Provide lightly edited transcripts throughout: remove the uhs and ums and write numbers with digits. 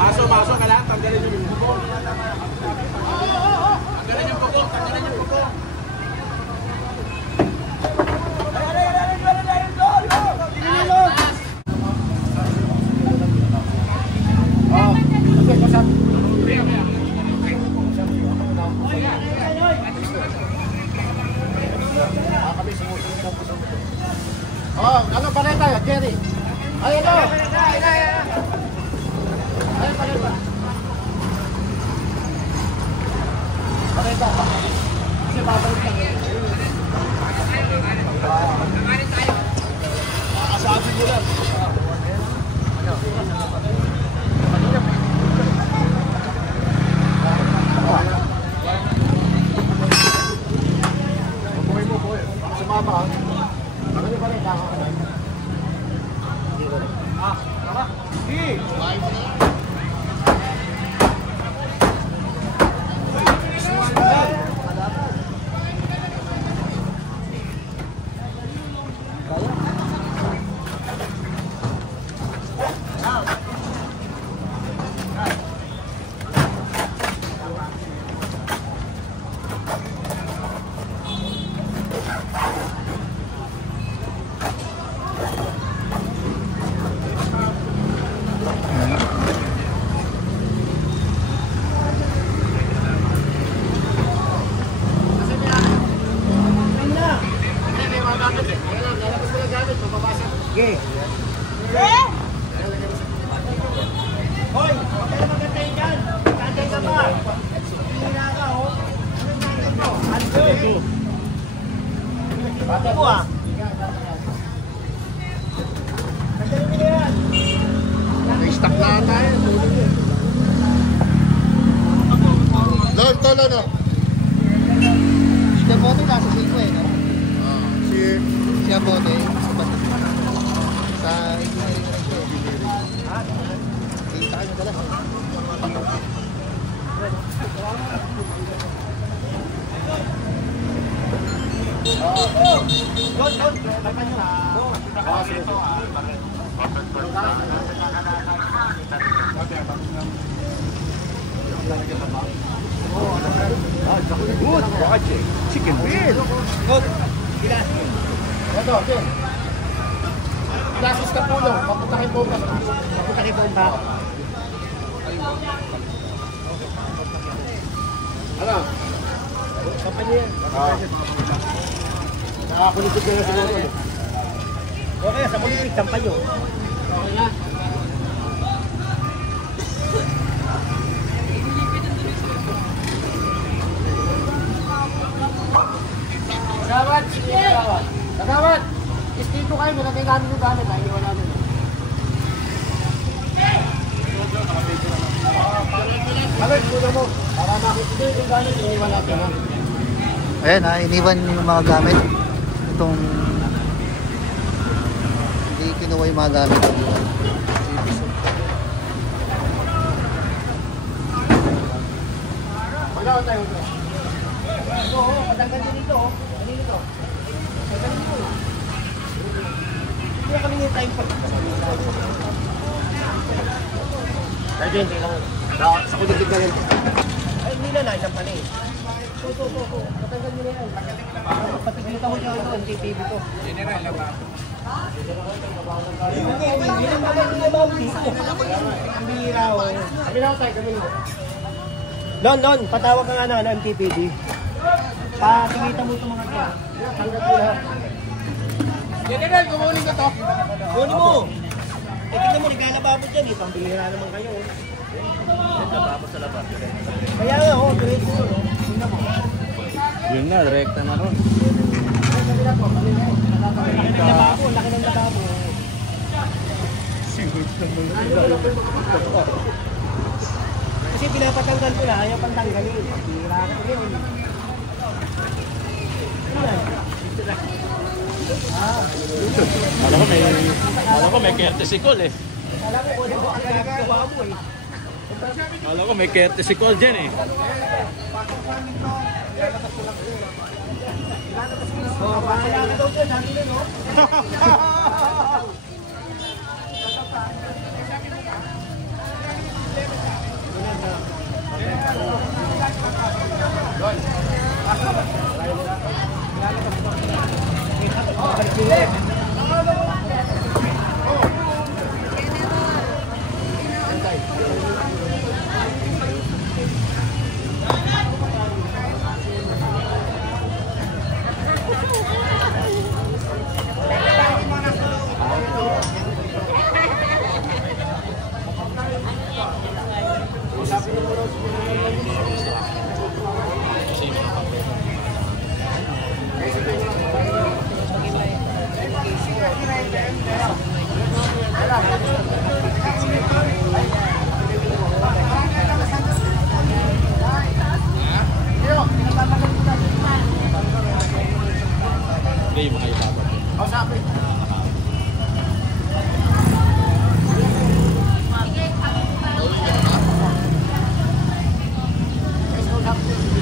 Maso ka lang, tanggalin yung buko. Tanggalin yung buko. Oh, ano pala tayo, Jerry? Ay, ito! Ay, pala ba? Pala ito. Kasi babalik tayo. Asabi mo lang. Ano? Buhay. Sumama ka. Ano yung pala ito? Okay. Hoy, magkano magantay dyan? Magantay ka ba? Hihina ka, oh. Ano yung magantay mo? Ano eh? Pati ko, ah. Magantay mo yan. Nag-stock na tayo. Doon, tolo, no? Si Abote nasa 5 eh, no? Si Abote, sa engineering na rin siya. Kita ka nyo dala. Doon. Bakit nyo? Good, project. Chicken bill. Good. Ilan? Ito, okay. Klasis ka pulo, papunta kay Bomba. Papunta kay Bomba. Ano? Kampanya yan. Nakakulitig ka na siguro. Okay, sa politik, kampanya. Okay na. Kagawad! Kagawad! Istito kayo, nilagay namin yung gamit. Iwan namin. Kagawad, muna mo. Para makikita yung gamit, iniwan natin. Ayan ha, iniwan yung mga gamit. Itong hindi kinuha yung mga gamit. Wala ko tayo ito. Oo, patanggal din ito. Kanino ito? Patanggal dito. Hindi kami yung time pag Kaya din, kailangan. Sa kulitig na rin. ay, hindi na isang pala eh. Patanggal nyo na yan. Patigilita ko dyan ito, ang TPV ko. General, yung mga. Hindi lang naman yung ibang piso. Ang bihira ko. Kami na tayo, kami na. Lon, patawag ka nga na ng MTPD. Patigita mo itong mga ito. Hanggang ko lahat. General, kumunin ko to. Kunin mo! Eh, tignan mo, naglalababo dyan eh. Pambihira naman kayo. Lababo sa labas. Kaya nga, diretso yun. Tignan mo. Yun na, direkta na ron. Laki ng lababo, laki ng lababo. Kasi pinapatanggal ko na, ayaw pang tanggalin. Pambihira ko yun. Alam ko may kertesikol eh. Alam ko, kunin ko ang lababo eh. Alam ko may kertesikol dyan eh. Oh, kaya ka daw dyan, sabi na no? Hindi yung mga ibaba.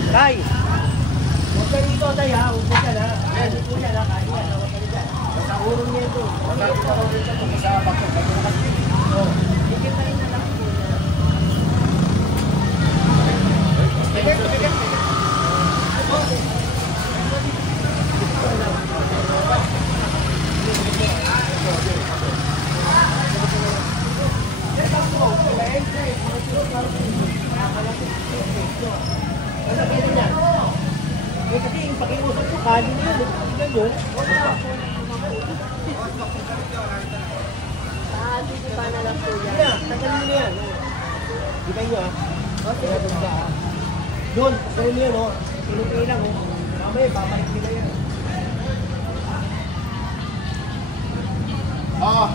Tay! Huwag ka dito, Tay, ha? Huwag ka na. Huwag ko na, kahit na. Huwag ka na. Sa urong niya ito. Huwag ka rin sa bakit. Higit na rin na lang. Kasi yung pakiusap ko, kali na yun. Tingnan yun. Hindi pa na lang po yan. Kaya, tagalin mo yan. Tingnan nyo, ha? Kaya doon ka, ha? Doon, tagalin mo yan, ho? Pinupin lang, ho? Mamaya, babalik nila yan. Oo.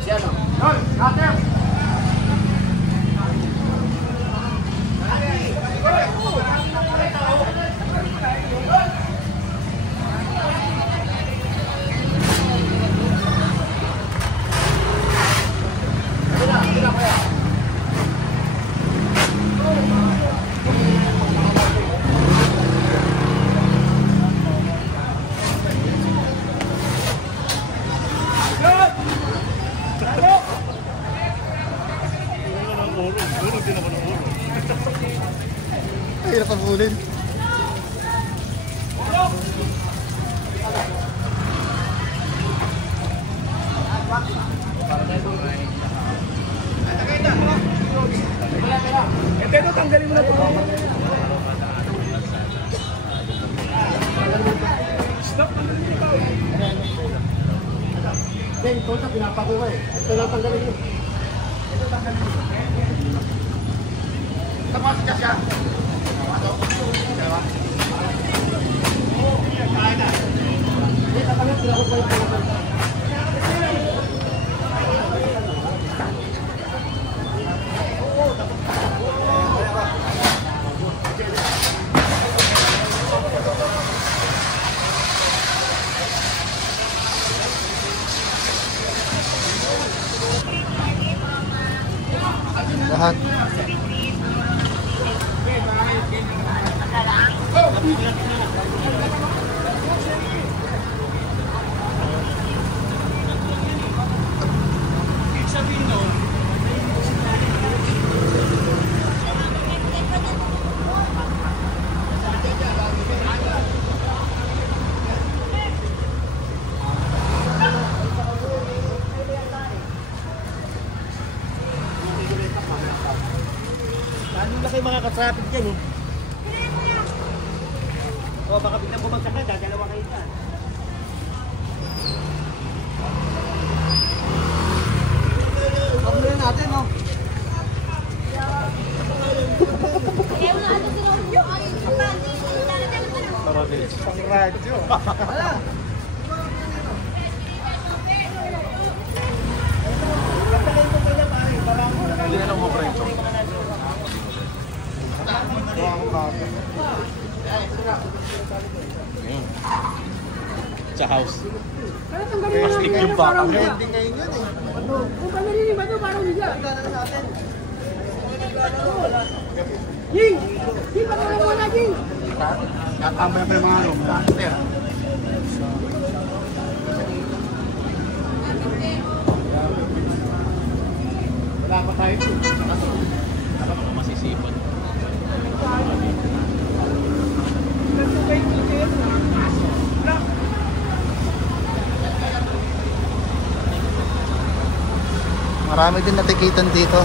Si ano? Hoy, cutter! Hirap pabulin. Pero tanggalin mo na po. Stop, tanggalin mo na po. Then, ito na pinapakuha eh. Ito lang tanggalin mo. Ito tanggalin mo. Tapos ka siya. Hindi, tatanggal. Pinakot ko yung pinakot. Lahat. Lalo na kayo mga katrapid dyan, eh. O, baka biglang bumagsak na, dadalawa kayo dyan. Pabulin natin, no? Hindi na lang mo prento. Ayun. Sa house. Plastic yung baka. Ending ngayon yun eh. Kung pa naliliba ito, parang hindi. Jing! Jing, baka na wala, Jing! Katambay pa yung mga ano, master. Wala pa tayo ito. Dapat masisipan. Marami din natikitan dito.